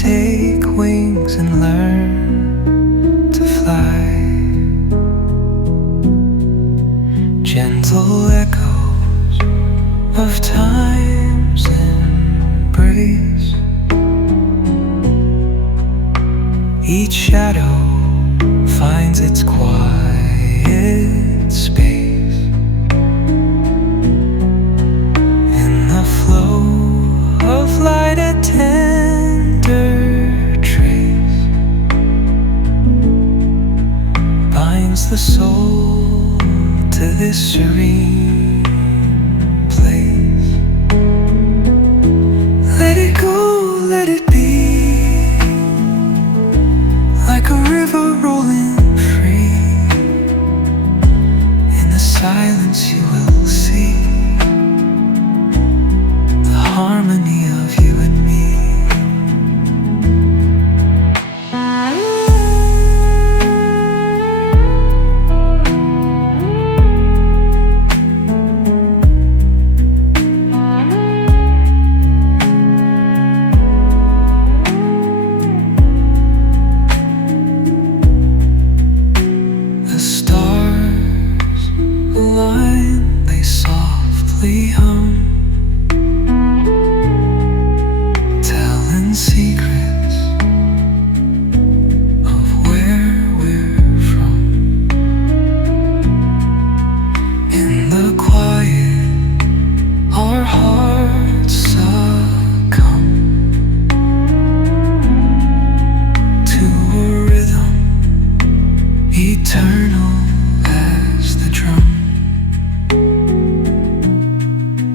take wings and learn to fly. Gentle echoes of time's embrace. Each shadow finds its quiet space. In the flow of light, a tender trace binds the soul to this serene place. Let it go, let it be, like a river rolling free. In the silence you will see the harmony of you and me. The stars align, they softly hum, telling secrets of where we're from. In the quiet, our hearts succumb to a rhythm eternal as the drum.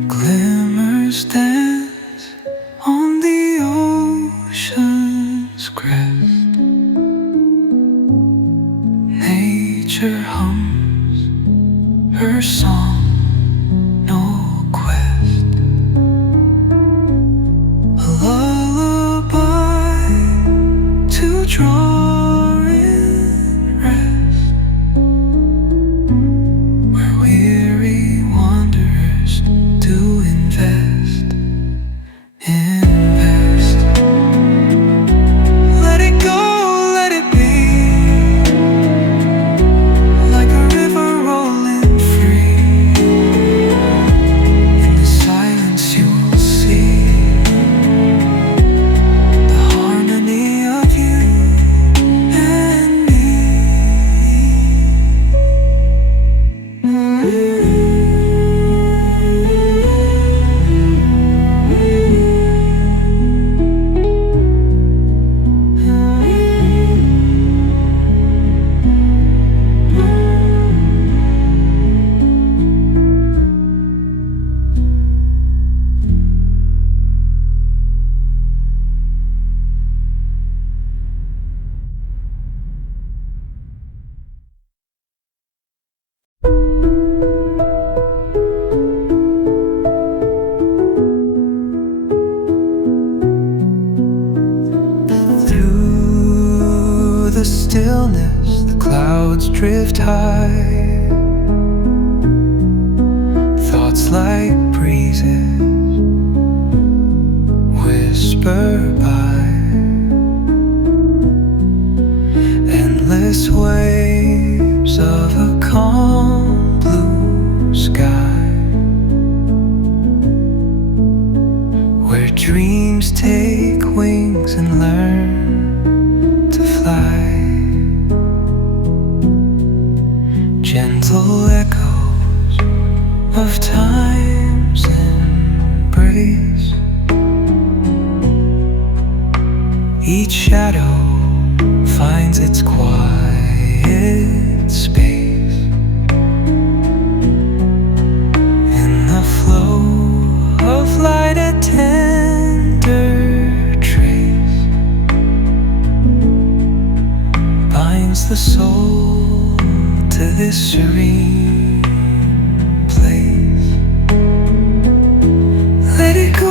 Glimmers dance on the ocean's crest. Nature hums her song, no quest. A lullaby to draw in rest, where weary wanderers do invest. Let it go, let it be, like a river rolling free. In the silence you will see the harmony of you and me. Through the stillness, the clouds drift high. Thoughts like breezes whisper by. Endless waves of a calm blue sky, where dreams take wings and learn to fly. Gentle echoes of time's embrace. Each shadow finds its quiet space. In the flow of light, a tender trace binds the soul to this serene place. Let it go,